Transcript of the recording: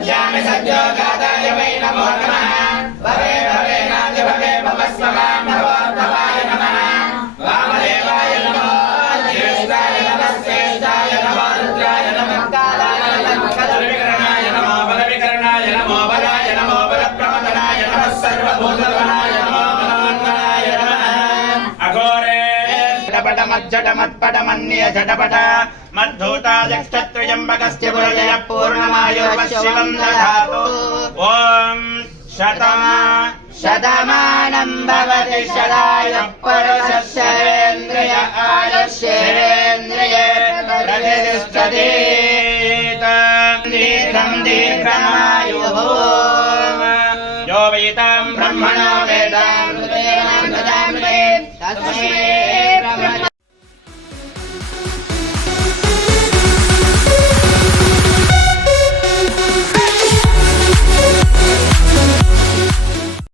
दध्यामि सद्यो गादाय वै नमो नमः भवे भवे नाथ भवे भवस्वमां भवोद्भवाय नमः वामदेवाय नमो ज्येष्ठाय नमः श्रेष्ठाय नमो रुद्राय नमः कालाय नमः बलविकरणाय नमो बलविकरणाय नमो बलाय नमो बलप्रमदनाय नमः सर्वभूतगणाय नमो मनोन्मनाय नमः अघोरे झटपट मज्जटमत्पट मन्य झटपट मद्धूता यक्षत्रयम्बकस्य पुरजय पूर्णमायुर्वशिवं दधातु ॐ शतमानं भवति शताय पुरुषस्येन्द्रिय आयुष्येन्द्रिये प्रतिष्ठति दीर्घं दीर्घमायुः यो वेदां ब्रह्मणो वेदां तस्मै